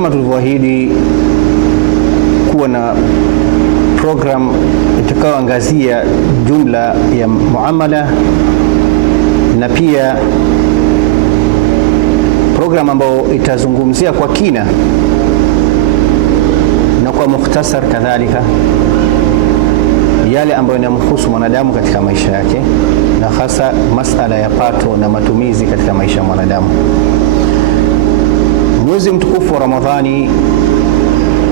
kama tulivyoahidi kuwa na program itakayoangazia jumla ya muamala na pia program ambayo itazungumzia kwa kina na kwa mukhtasar kadhalika yale ambayo yanamhusu mwanadamu katika maisha yake, na hasa masala ya pato na matumizi katika maisha ya mwanadamu. Mwezi mtukufu wa Ramadhani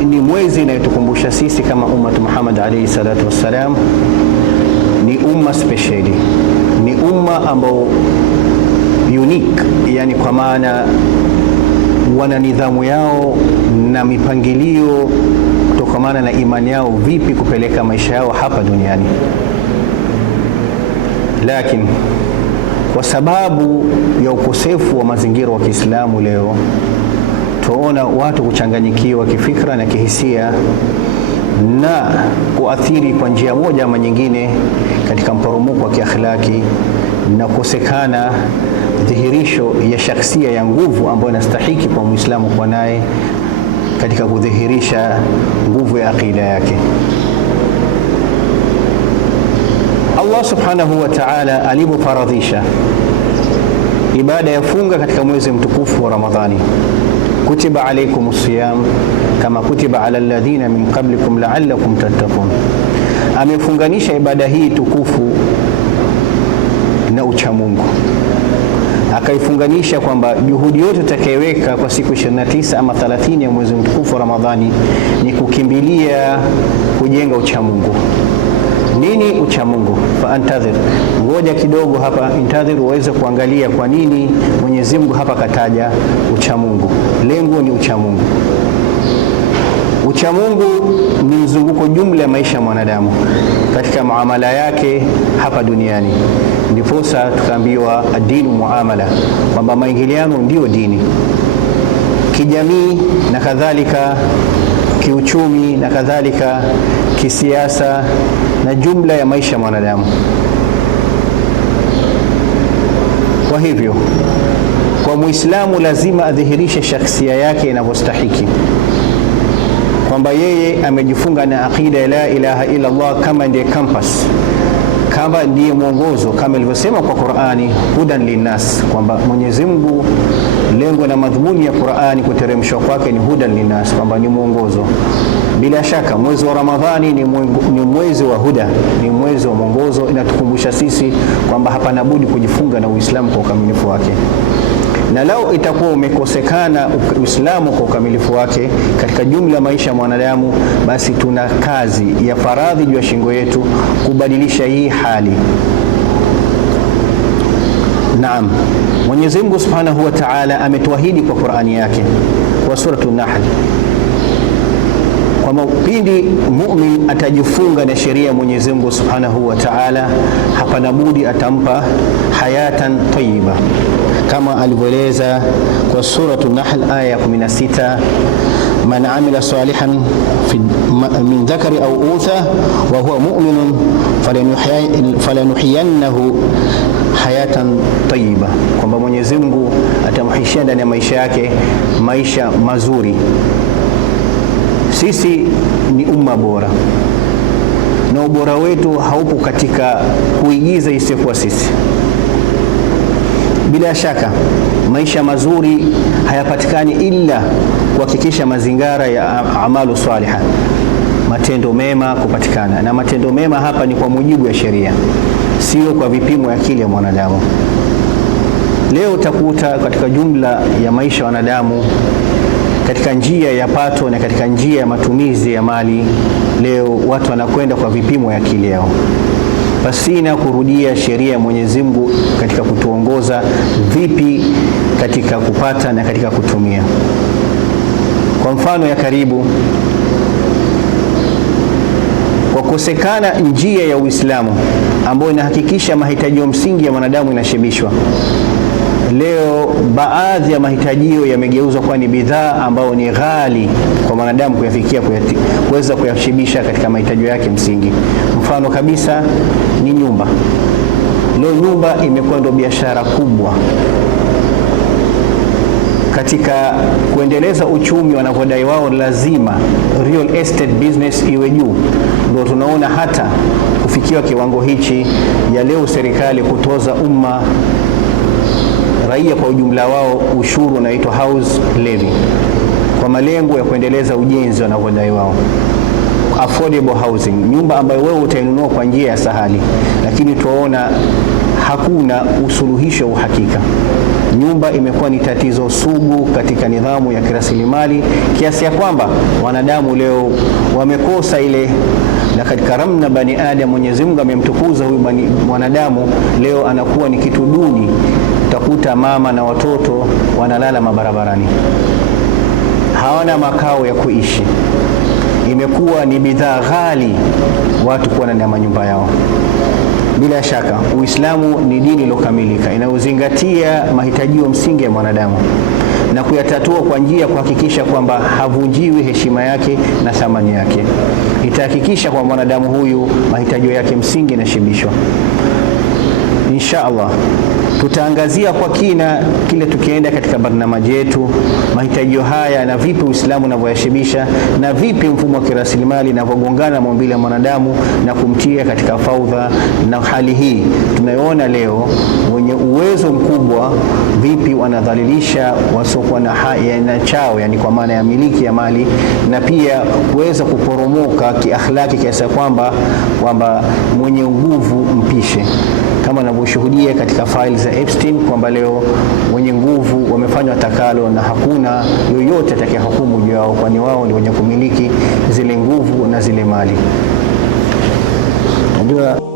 ni mwezi unayotukumbusha sisi kama umma Muhammad alayhi salatu wassalam ni umma speciali, ni umma ambao unique, yani kwa maana wana nidhamu yao na mipangilio kutokamana na imani yao vipi kupeleka maisha yao hapa duniani. Lakini kwa sababu ya ukosefu wa mazingira wa Kiislamu leo tuona watu kuchanganyikiwa kifikra na kihisia na kuathiri kwa njia moja ama nyingine katika mporomoko wa kiakhlaki na kukosekana dhihirisho ya shakhsia ya nguvu ambayo inastahiki kwa Muislamu kwa naye katika kudhihirisha nguvu ya aqida yake. Allah subhanahu wa ta'ala alipofaradhisha ibada ya funga katika mwezi mtukufu wa Ramadhani, kutiba alaykumus siyam kama kutiba ala alladhina min qablikum la'allakum tattaqun, amefunganisha ibada hii tukufu na uchamungu, akaifunganisha kwamba juhudi yote utakayoweka kwa siku 29 ama 30 ya mwezi mtukufu wa Ramadhani ni kukimbilia kujenga uchamungu. Nini uchamungu? Fa antadhir, ngoja kidogo hapa, intadhir uweze kuangalia kwa nini Mwenyezi Mungu hapa kataja uchamungu. Lengo ni uchamungu. Uchamungu ni mzunguko jumla ya maisha ya mwanadamu katika muamala yake hapa duniani. Ndiposa tukaambiwa dini muamala, kwamba maingiliano ndio dini, kijamii na kadhalika, kiuchumi na kadhalika, kisiasa na jumla ya maisha ya mwanadamu. Kwa hivyo kwa Muislamu lazima adhihirishe shakhsia yake inavyostahiki, kwamba yeye amejifunga na aqida ya la ilaha illa Allah kama ndiye compass, kama ndiye mwongozo, kama ilivyosema kwa Qur'ani, hudan linnas, kwamba Mwenyezi Mungu lengo na madhumuni ya Qur'ani kuteremshwa kwake ni hudan linnas, kwamba ni mwongozo. Bila shaka mwezi wa Ramadhani ni mwezi wa huda, ni mwezi wa mwongozo. Inatukumbusha sisi kwamba hapana budi kujifunga na Uislamu kwa ukamilifu wake, na lao itakuwa umekosekana Uislamu kwa ukamilifu wake katika jumla ya maisha ya mwanadamu, basi tuna kazi ya faradhi juu ya shingo yetu kubadilisha hii hali. Naam, Mwenyezi Mungu Subhanahu wa Ta'ala ametuahidi kwa Qur'ani yake kwa suratul Nahl kwamba pindi mu'min atajifunga na sheria ya Mwenyezi Mungu Subhanahu wa Ta'ala, hapana budi atampa hayatan tayyiba, kama alivyoeleza kwa suratul Nahl aya 16, man amila salihan min dhakari au untha wa huwa mu'minun falanuhyiyannahu hayatan tayyiba, kwamba Mwenyezi Mungu atamhishia ndani ya maisha yake maisha mazuri. Sisi ni umma bora, na ubora wetu haupo katika kuigiza isiyokuwa sisi. Bila shaka maisha mazuri hayapatikani ila kuhakikisha mazingara ya amalu saliha, matendo mema kupatikana, na matendo mema hapa ni kwa mujibu ya sheria, sio kwa vipimo ya akili ya mwanadamu. Leo utakuta katika jumla ya maisha ya wanadamu, katika njia ya pato na katika njia ya matumizi ya mali, leo watu wanakwenda kwa vipimo ya akili yao, pasina kurudia sheria ya Mwenyezi Mungu katika kutuongoza vipi katika kupata na katika kutumia. Kwa mfano ya karibu, kwa kukosekana njia ya Uislamu ambayo inahakikisha mahitaji ya msingi ya mwanadamu inashibishwa, leo baadhi ya mahitajio yamegeuzwa kuwa ni bidhaa ambayo ni ghali kwa mwanadamu kuyafikia kuweza kuyashibisha katika mahitaji yake msingi. Mfano kabisa ni nyumba. Leo nyumba imekuwa ndio biashara kubwa katika kuendeleza uchumi wanavyodai wao, lazima real estate business iwe juu. Ndio tunaona hata kufikiwa kiwango hichi ya leo serikali kutoza umma, raia kwa ujumla wao, ushuru unaitwa house levy kwa malengo ya kuendeleza ujenzi wanavyodai wao, affordable housing, nyumba ambayo wewe utainunua kwa njia ya sahali. Lakini tunaona hakuna usuluhisho wa uhakika. Nyumba imekuwa ni tatizo sugu katika nidhamu ya kirasilimali, kiasi ya kwamba wanadamu leo wamekosa ile na katika ramna bani Adam, Mwenyezi Mungu amemtukuza huyu mwanadamu, leo anakuwa ni kitu duni. Utakuta mama na watoto wanalala mabarabarani, hawana makao ya kuishi. Imekuwa ni bidhaa ghali watu kuwa ndani ya manyumba yao. Bila shaka Uislamu ni dini iliyokamilika inayozingatia mahitajio msingi ya mwanadamu na kuyatatua kwa njia ya kuhakikisha kwamba havunjiwi heshima yake na thamani yake. Itahakikisha kwa mwanadamu huyu mahitajio yake msingi yanashibishwa. Insha Allah tutaangazia kwa kina kile tukienda katika barnamaji yetu, mahitajio haya na vipi Uislamu unavyoyashibisha na vipi mfumo wa kirasilimali unavyogongana na maumbile ya mwanadamu na kumtia katika faudha. Na hali hii tunayoona leo, wenye uwezo mkubwa vipi wanadhalilisha wasiokuwa na haya na chao, yani kwa maana ya miliki ya mali, na pia kuweza kuporomoka kiakhlaki kiasi kwamba mwenye nguvu mpishe, kama anavyoshuhudia katika faili za Epstein kwamba leo wenye nguvu wamefanywa takalo na hakuna yoyote atakayehukumu juu yao, kwani wao ni wenye kumiliki zile nguvu na zile mali. Najua